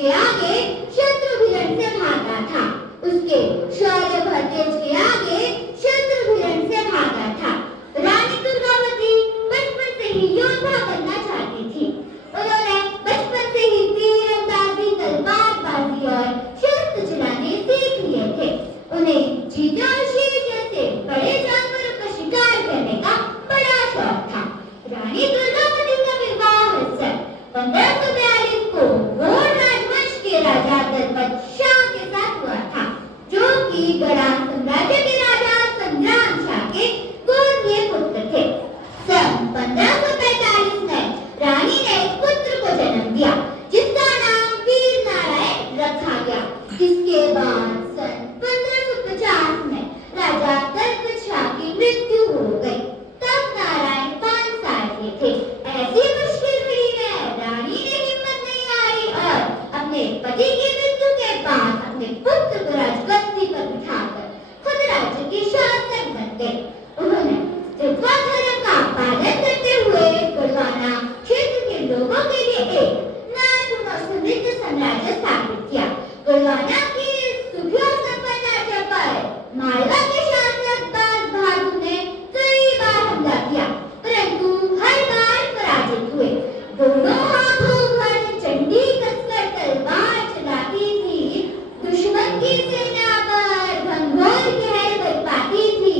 के आगे शत्रुभिरण से भागा था। उसके शौर्य तेज के आगे शत्रुभिरण से भागा था। रानी दुर्गावती बचपन से ही योद्धा बनना चाहती थी। उन्होंने बचपन से ही तीरंदाजी, तलवारबाजी और शस्त्र चलाने सीख लिए थे। उन्हें चीते और शेर जैसे बड़े जानवरों का शिकार करने का बड़ा शौक था। रानी दुर्गावती का विवाह 1542 को गौड़ राजवंश के राजा दलपत शाह के साथ हुआ था, जो कि गड़ा साम्राज्य के राजा संग्राम शाह के गोदनीय पुत्र थे। सन 1545 में रानी ने एक पुत्र को जन्म दिया, जिसका नाम वीर नारायण रखा गया। इसके बाद सन 1550 में राजा दलपत शाह की मृत्यु हो गई। तब नारायण 5 साल के थे। ऐसी मुश्किल घड़ी में रानी ने हिम्मत नहीं हारी और अपने पति की मृत्यु के बाद अपने पुत्र को राजगद्दी पर बिठाकर खुद राज्य के शासक बन गए। उन्होंने त्रित्वा धर्म का पालन करते हुए गढ़वाना क्षेत्र के लोगों के लिए एक नाजुक और समृद्ध साम्राज्य स्थापित किया। गढ़वाना की सुखी और संपन्न राज्य पर मालवा के शासक बाज बहादुर ने कई बार हमला किया, परंतु हर बार पराजित हुए। दोनों हाथों भर चंडी कसकर तलवार चलाती थी, दुश्मन की सेना पर घनघोर कहर बरपाती थी।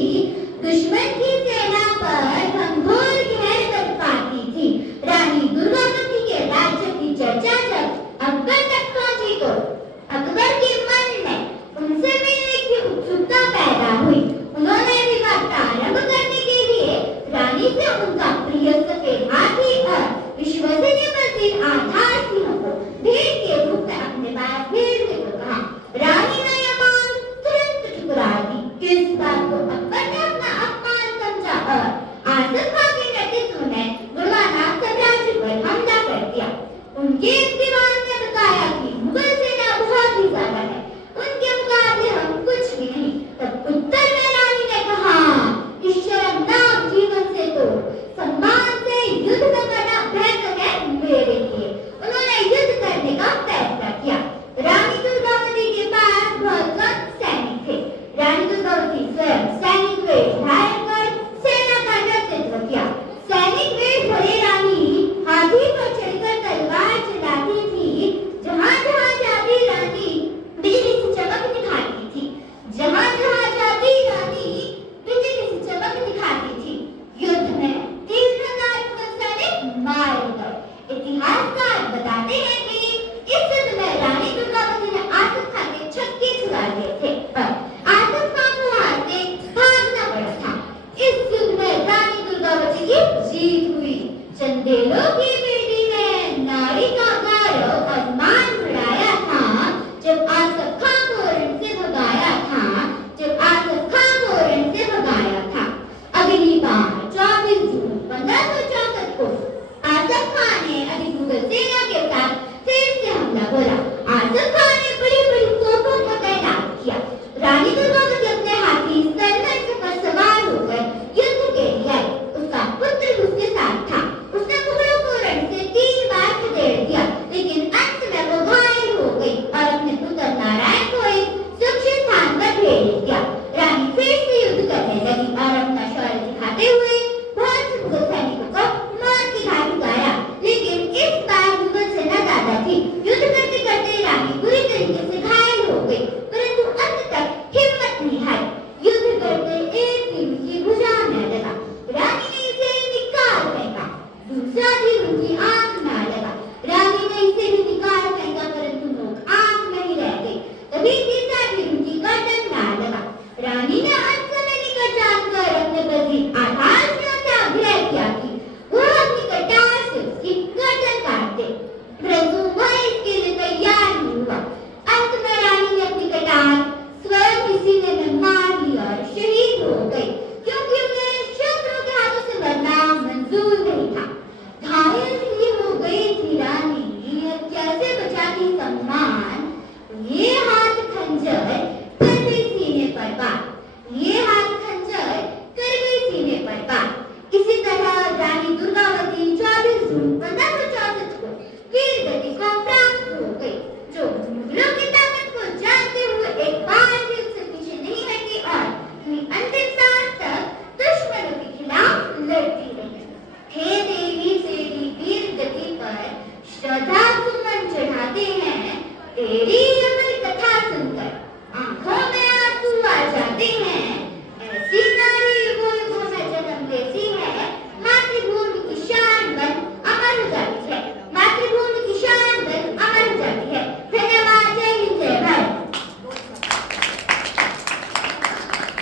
तेरी